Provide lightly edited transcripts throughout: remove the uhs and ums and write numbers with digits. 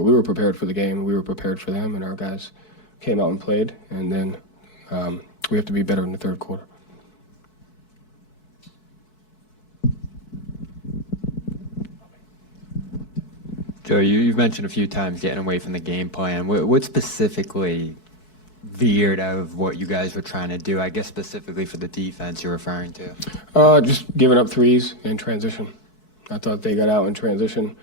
But we were prepared for the game. We were prepared for them, and our guys came out and played. And then we have to be better in the third quarter. Joe, you've mentioned a few times getting away from the game plan. What specifically veered out of what you guys were trying to do? I guess specifically for the defense you're referring to. Just giving up threes in transition. I thought they got out in transition.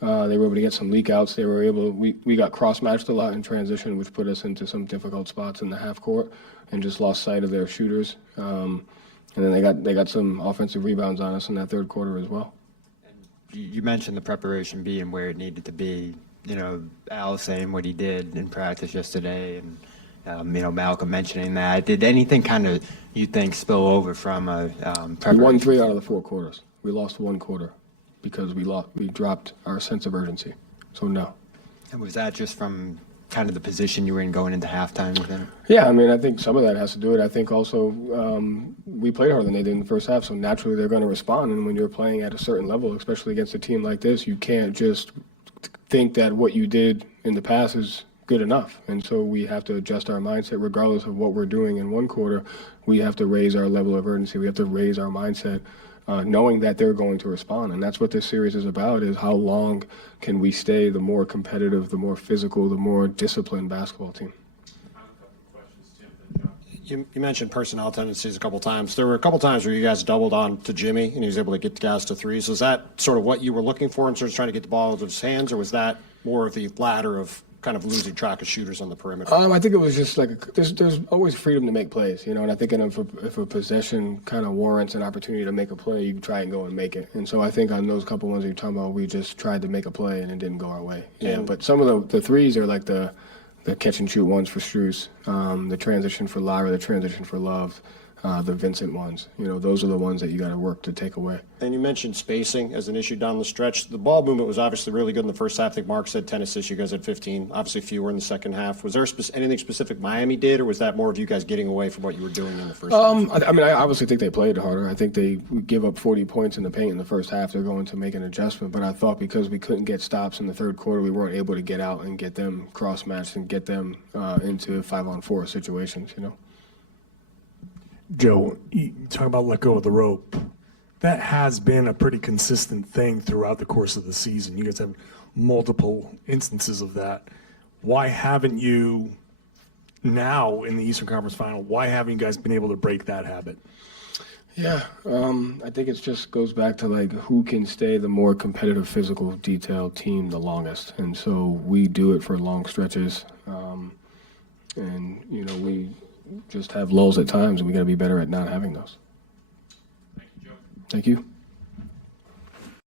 They were able to get some leak outs. We got cross-matched a lot in transition, which put us into some difficult spots in the half court and just lost sight of their shooters. And then they got some offensive rebounds on us in that third quarter as well. You mentioned the preparation being where it needed to be. You know, Al saying what he did in practice yesterday, and you know, Malcolm mentioning that. Did anything kind of, you think, spill over from preparation? We won 3 out of the 4 quarters. We lost 1 quarter because we dropped our sense of urgency. So no. And was that just from kind of the position you were in going into halftime with him? Yeah, I mean, I think some of that has to do with it. I think also we played harder than they did in the first half, so naturally they're going to respond. And when you're playing at a certain level, especially against a team like this, you can't just think that what you did in the past is good enough. And so we have to adjust our mindset regardless of what we're doing in one quarter. We have to raise our level of urgency. We have to raise our mindset, knowing that they're going to respond. And that's what this series is about, is how long can we stay the more competitive, the more physical, the more disciplined basketball team. You mentioned personnel tendencies a couple times. There were a couple times where you guys doubled on to Jimmy, and he was able to get the guys to threes. Was that sort of what you were looking for in terms of trying to get the ball out of his hands, or was that more of the latter of kind of losing track of shooters on the perimeter? I think it was just like there's always freedom to make plays, you know, and I think if a possession kind of warrants an opportunity to make a play, you try and go and make it. And so I think on those couple ones you're talking about, we just tried to make a play and it didn't go our way. Yeah, but some of the threes are like the catch and shoot ones for Strus, the transition for Lyra, the transition for Love, the Vincent ones. You know, those are the ones that you got to work to take away. And you mentioned spacing as an issue down the stretch. The ball movement was obviously really good in the first half. I think Mark said 10 assists. You guys had 15. Obviously fewer in the second half. Was there anything specific Miami did, or was that more of you guys getting away from what you were doing in the first half? I mean, I obviously think they played harder. I think they give up 40 points in the paint in the first half. They're going to make an adjustment. But I thought because we couldn't get stops in the third quarter, we weren't able to get out and get them cross-matched and get them into 5-on-4 situations, you know. Joe, you talk about let go of the rope. That has been a pretty consistent thing throughout the course of the season. You guys have multiple instances of that. Why haven't you now in the Eastern Conference Final, why haven't you guys been able to break that habit? Yeah, I think it just goes back to like who can stay the more competitive, physical, detailed team the longest. And so we do it for long stretches. And, you know, we just have lulls at times, and we got to be better at not having those. Thank you, Joe. Thank you.